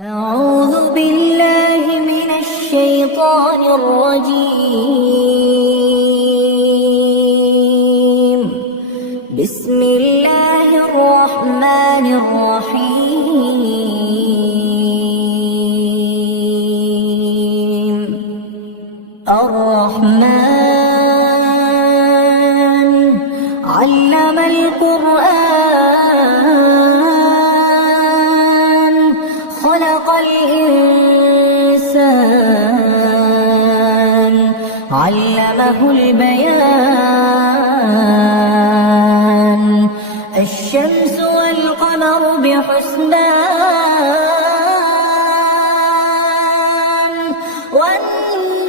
أعوذ بالله من الشيطان الرجيم. بسم الله الرحمن الرحيم. الرحمن علم القرآن خلق الإنسان علمه البيان. الشمس والقمر بحسبان والنجم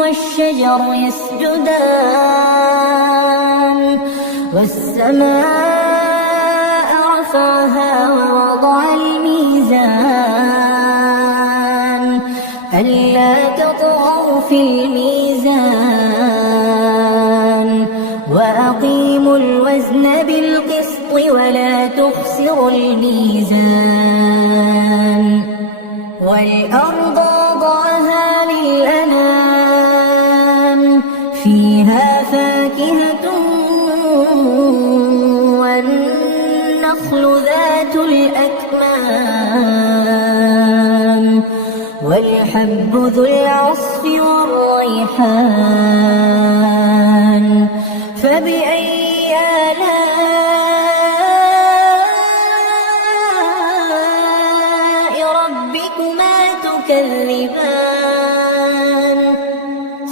والشجر يسجدان والسماء رفعها ووضع الميزان ألا تطغوا في الميزان وأقيموا الوزن بالقسط ولا تخسروا الميزان. والأرض وضعها للأنام فيها فاكهة والنخل ذات الأكمام والحب ذو العصف والريحان. فبأي آلاء ربكما تكذبان؟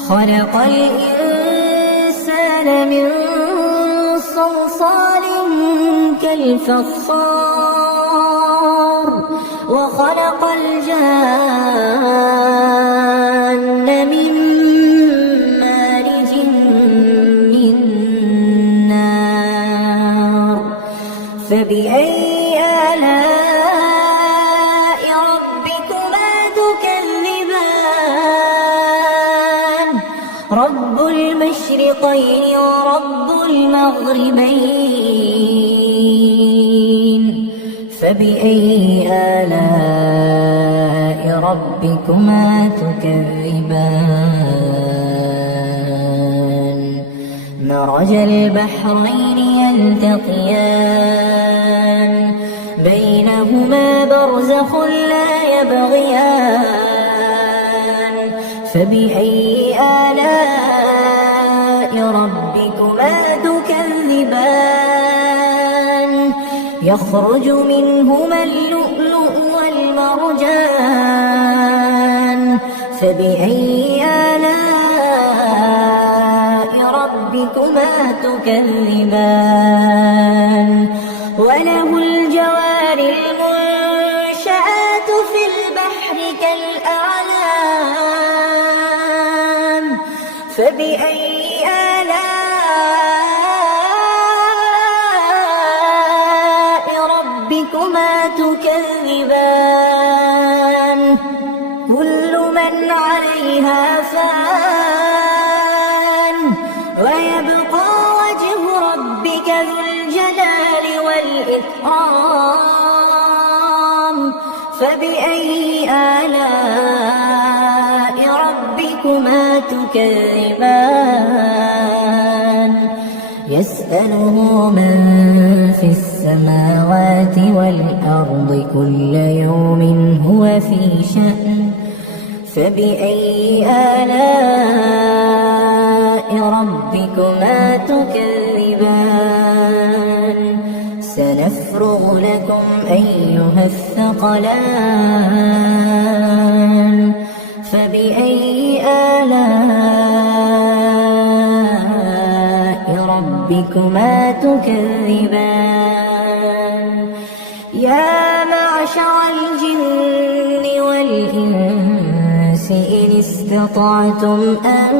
خلق الإنسان من صلصال كالفخار وخلق الجان من مارج من نار. فبأي آلاء ربكما تكذبان؟ رب المشرقين ورب المغربين. فبأي آلاء ربكما تكذبان؟ مرج البحرين يلتقيان بينهما برزخ لا يبغيان. فبأي آلاء ربكما تكذبان؟ يخرج منهما اللؤلؤ والمرجان. فبأي آلاء ربكما تكذبان؟ وله الجوار المنشآت في البحر كالأعلام. فبأي آلاء ربكما تكذبان؟ كل من عليها فان ويبقى وجه ربك ذو الجلال والإكرام. فبأي آلاء ربكما تكذبان؟ يسأله من في السماوات والأرض كل يوم هو في شأن. فبأي آلاء ربكما تكذبان؟ سنفرغ لكم أيها الثقلان. فبأي آلاء ربكما تكذبان؟ يا معشر الجن والإنس إن استطعتم أن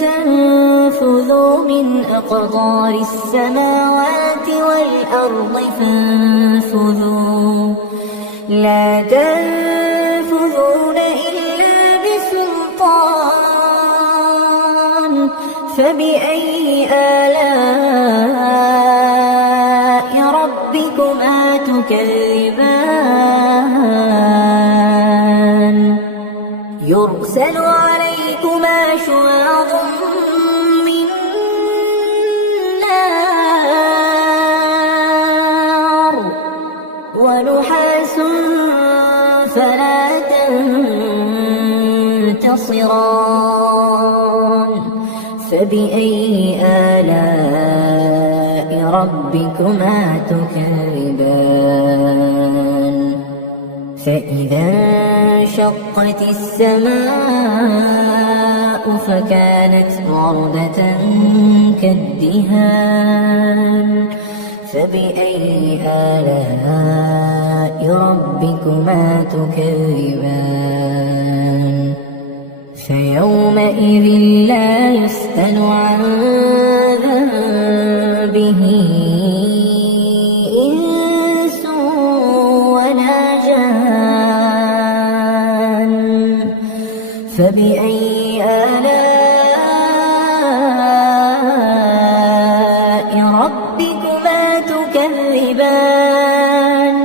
تنفذوا من أقطار السماوات والأرض فانفذوا لا تنفذون إلا بسلطان. فبأي آلاء تكذبان يرسل عليكما شواظ من نار ونحاس فلا تنتصران فبأي آلاء ربكما تكذبان فإذا انشقت السماء فكانت وردة كالدهان فبأي آلاء ربكما تكذبان فيومئذ لا يسأل عن ذنبه إنس ولا جان فبأي آلاء ربكما تكذبان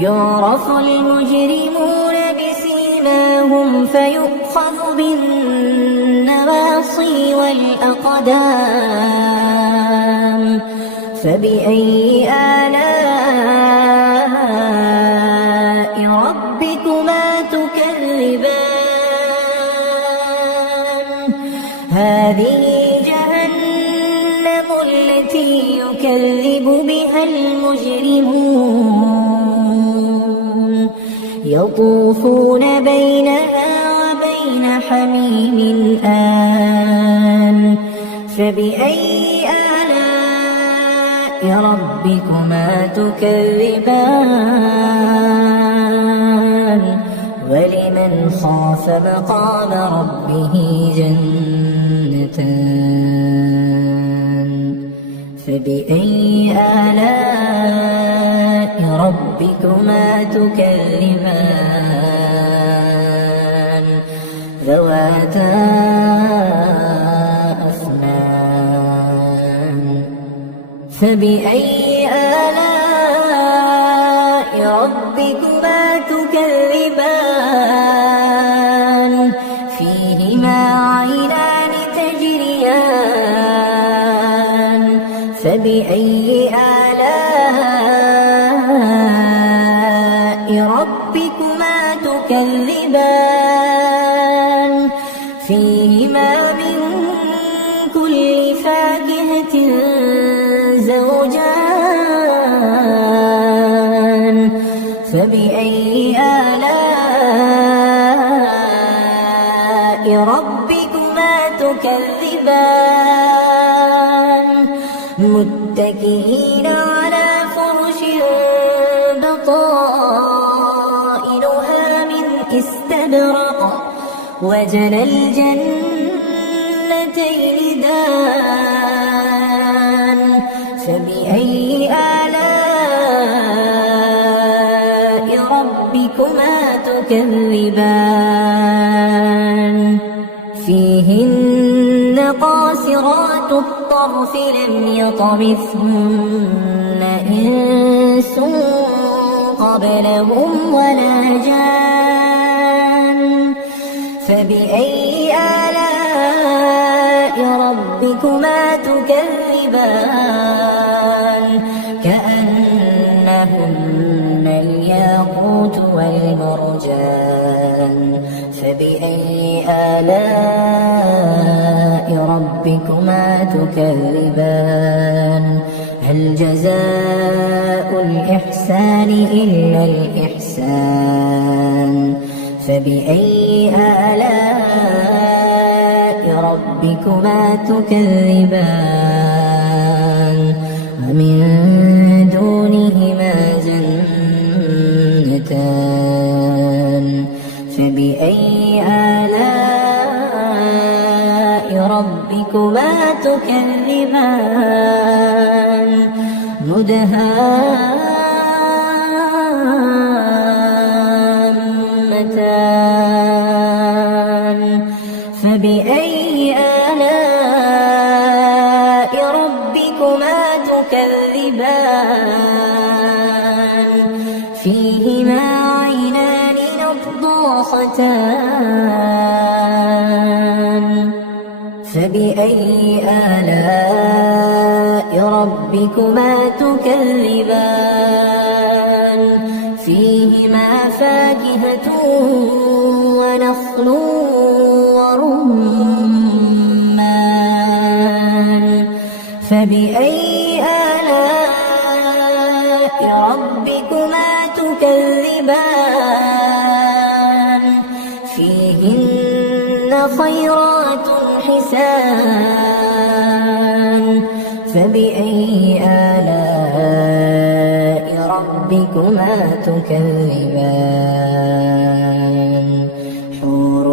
يعرف المجرمون بسيماهم فيؤخذ بالنواصي والأقدام فبأي آلاء ربكما تكذبان هذه جهنم التي يكذب بها المجرمون يطوفون بينها وبين حميم آن فبأي آلاء ربكما تكذبان ولمن خاف مقام ربه جنتان فبأي آلاء ربكما تكذبان ذواتا أفنان فبأي آلاء ربكما تكذبان فيهما عينان تجريان فبأي آلاء ربكما تكذبان فيهما من كل فاكهة زوجان فبأي آلاء ربكما تكذبان متكئين على فرش بطائنها من استبرق وجنى الجنتين دان فبأي آلاء ربكما تكذبان فيهن قاصرات الطرف لم يطمثهن إنس قبلهم ولا جان فبأي آلاء ربكما تكذبان كأنهن الياقوت والمرجان فبأي آلاء ربكما تكذبان هل جزاء الإحسان إلا الإحسان فبأي آلاء ربكما تكذبان ومن دونهما جنتان فبأي آلاء ربكما تكذبان مدهامتان فبأي آلاء ربكما ربكما تكذبان فيهما عينان نضاختان فبأي آلاء ربكما تكذبان فيهما فاكهة ونخل ورمان فبأي آلاء ربكما تكذبان فيهن خيرات حسان فبأي آلاء ربكما تكذبان حور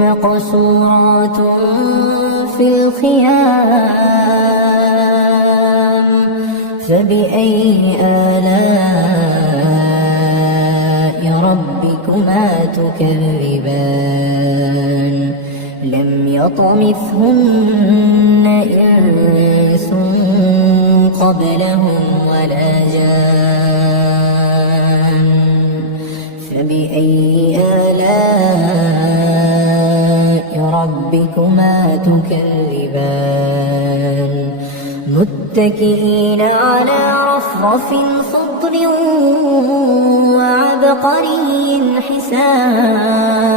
مقصورات في الخيام فبأي آلاء ربكما تكذبان لم يطمثهن إنس قبلهم ولا جان فبأي آلاء ربكما تكذبان متكئين على رفرف خضر وعبقري حسان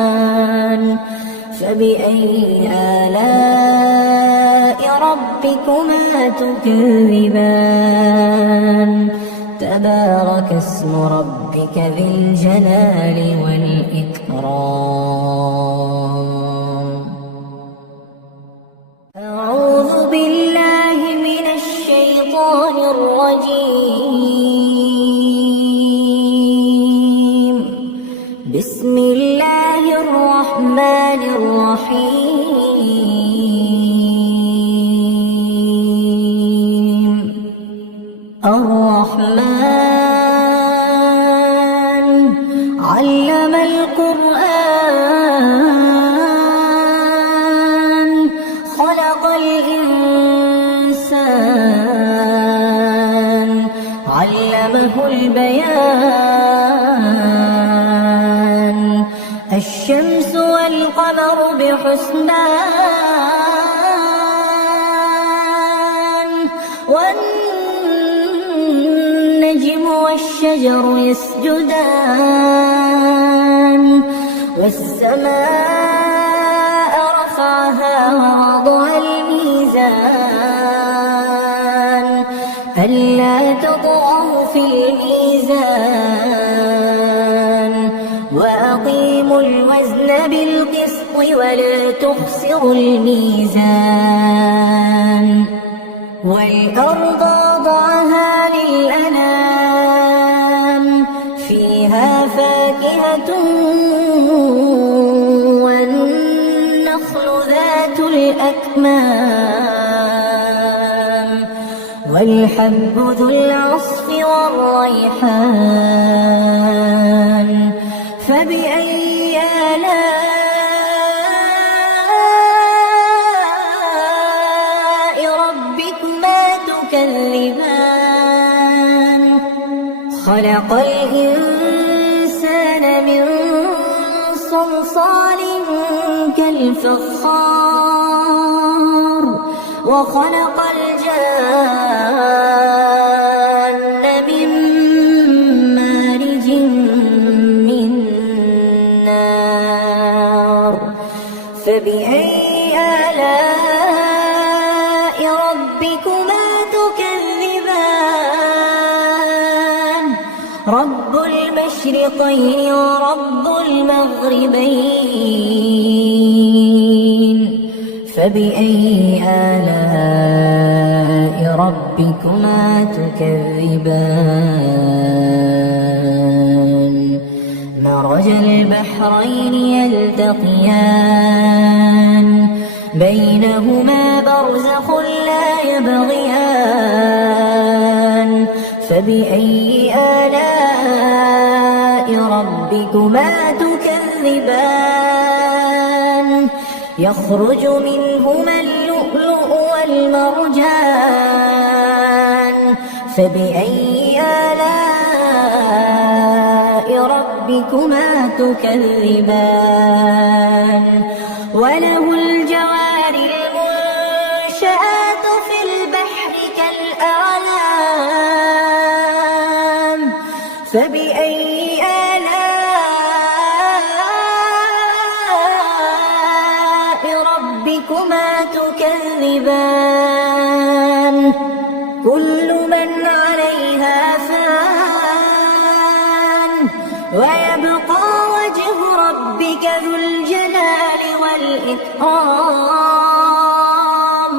فبأي آلاء ربكما تكذبان تبارك اسم ربك ذي الجلال والإكرام أعوذ بالله من الشيطان الرجيم بسم الله الرحمن الرحيم الرحمن علم القرآن خلق الإنسان علمه البيان الشمس والقمر بحسبان والنجم والشجر يسجدان والسماء رفعها ووضع الميزان ألا تطغوا في الميزان وأقيموا الوزن بالقسط ولا تخسروا الميزان والأرض وضعها للأنام فيها فاكهة والنخل ذات الأكمام والحب ذو العصف والريحان فبأي آلاء ربكما تكذبان خلق الإنسان من صلصال كالفخار وخلق الجان من مارج من نار فبأي آلاء ربكما تكذبان رب المشرقين ورب المغربين فبأي آلاء ربكما تكذبان مرج البحرين يلتقيان بينهما برزخ لا يبغيان فبأي آلاء ربكما تكذبان يخرج منهما اللؤلؤ والمرجان فبأي آلاء ربكما تكذبان وله الجوار المنشآت في البحر كالأعلام فبأي آلاء ربكما تكذبان كل من عليها فان ويبقى وجه ربك ذو الجلال والإكرام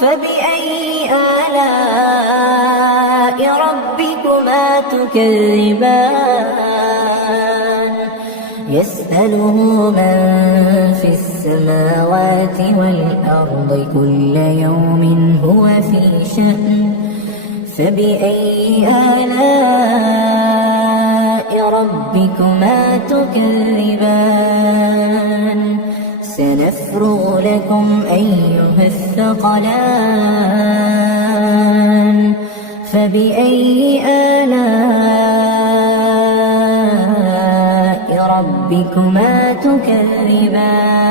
فبأي آلاء ربكما تكذبان يسأله من في السماوات والأرض كل يوم هو في شأن فبأي آلاء ربكما تكذبان سنفرغ لكم أيها الثقلان فبأي آلاء ربكما تكذبان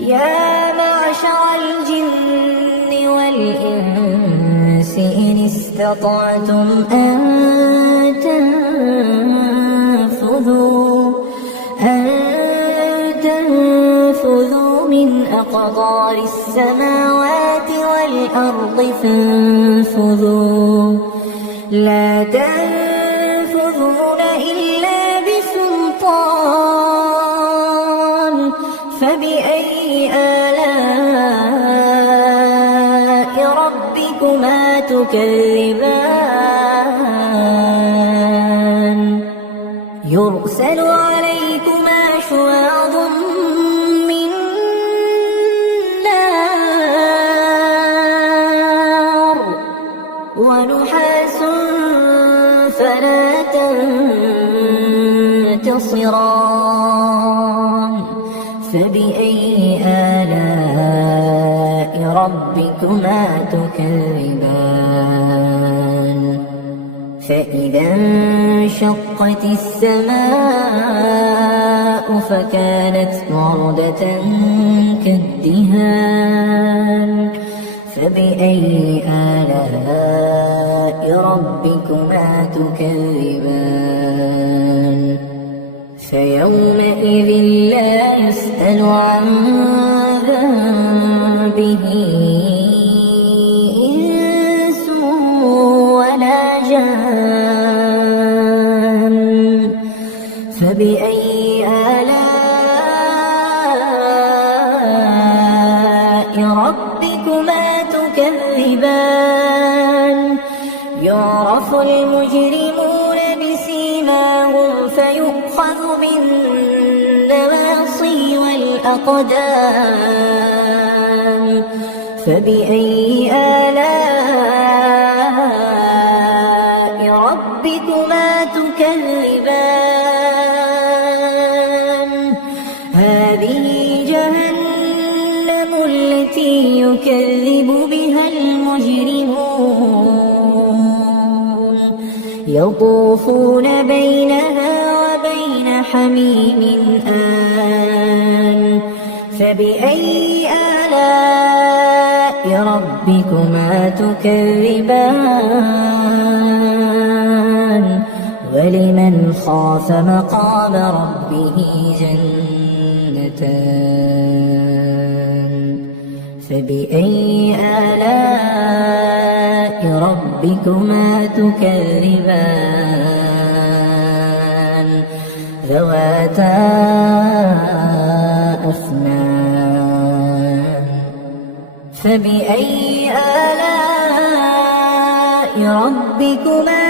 يا معشر الجن والإنس إن استطعتم أن تنفذوا من أقطار السماوات والأرض فانفذوا لا تنفذون إلا بسلطان فبأي آلاء ربكما تكذبان يرسل عليكما شواظ من نار ونحاس فلا تنتصران فبأي آلاء ربكما تكذبان فإذا انشقت السماء فكانت وردة كالدهان فبأي آلاء ربكما تكذبان فيومئذ لا يسأل عن ذنبه إنس ولا جان فبأي آلاء ربكما تكذبان يعرف المجرمون بسيماهم فيؤخذ بالنواصي والأقدام فبأي آلاء ربكما تكذبان هذه جهنم التي يكذب بها المجرمون يطوفون بينها وبين حميم آن فبأي آلاء ربكما تكذبان ولمن خاف مقام ربه جنتان فبأي آلاء ربكما تكذبان ذواتا أفنان فبأي آلاء ربكما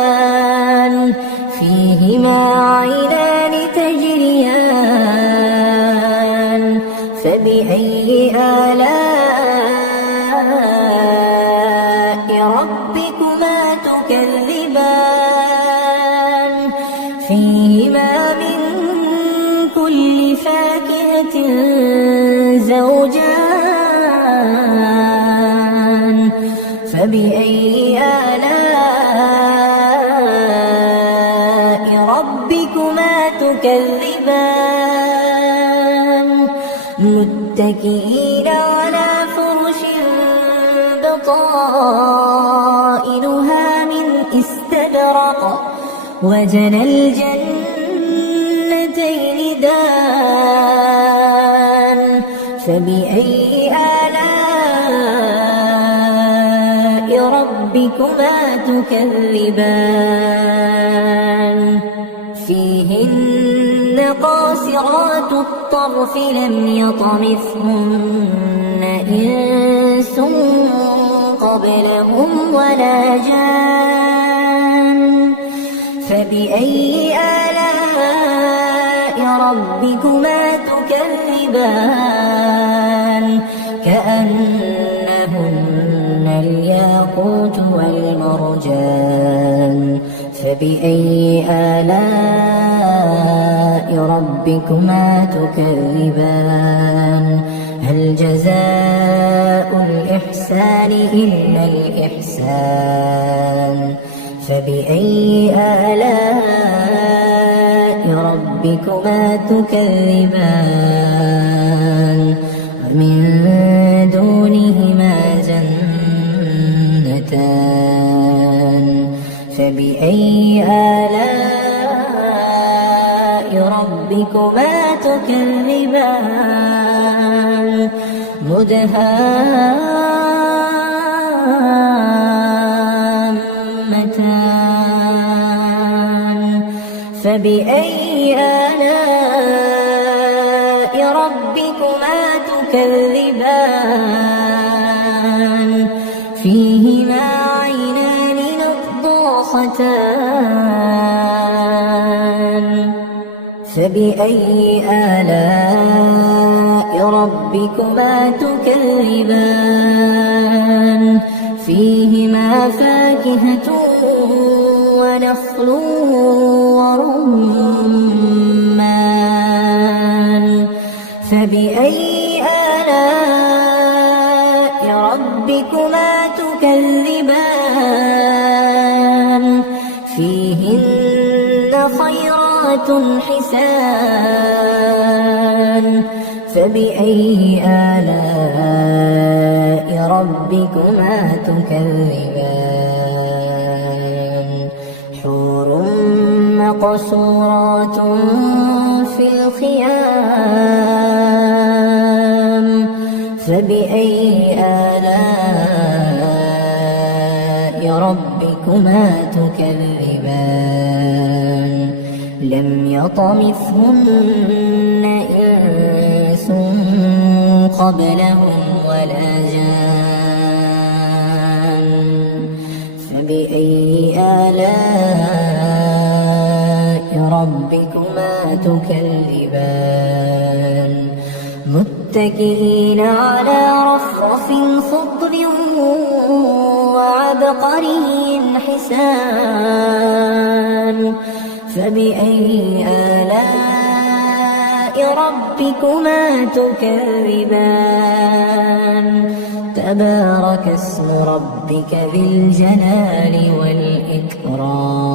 تكذبان فيهما عينان تجريان فبأي آلاء ربكما تكذبان فيهما من كل فاكهة زوجان فبأي آلاء ربكما تكذبان متكئين على فرش بطائنها من استبرق وجنى الجنتين دان فبأي آلاء ربكما تكذبان فيهن قاصرات الطرف لم يطمثهن إنس قبلهم ولا جان فبأي آلاء ربكما تكذبان كأنهن الياقوت والمرجان فبأي آلاء ربكما تكذبان هل جزاء الإحسان إلا الإحسان فبأي آلاء ربكما تكذبان ومن دونهما جنتان فبأي آلاء ربكما تكذبان مدهامتان فبأي آلاء ربكما تكذبان فيهما عينان نضاختان فبأي آلاء ربكما تكذبان فيهما فاكهة ونخل ورمان فبأي آلاء ربكما تكذبان فيهن خيرات حسان فبأي آلاء ربكما تكذبان حور مقصورات في الخيام فبأي آلاء ربكما تكذبان لم يطمثهن إنس قبلهم ولا جان فبأي آلاء ربكما تكذبان متكئين على رفرف خضر وعبقري حسان فبأي آلاء ربكما تكذبان تبارك اسم ربك ذي الجلال والإكرام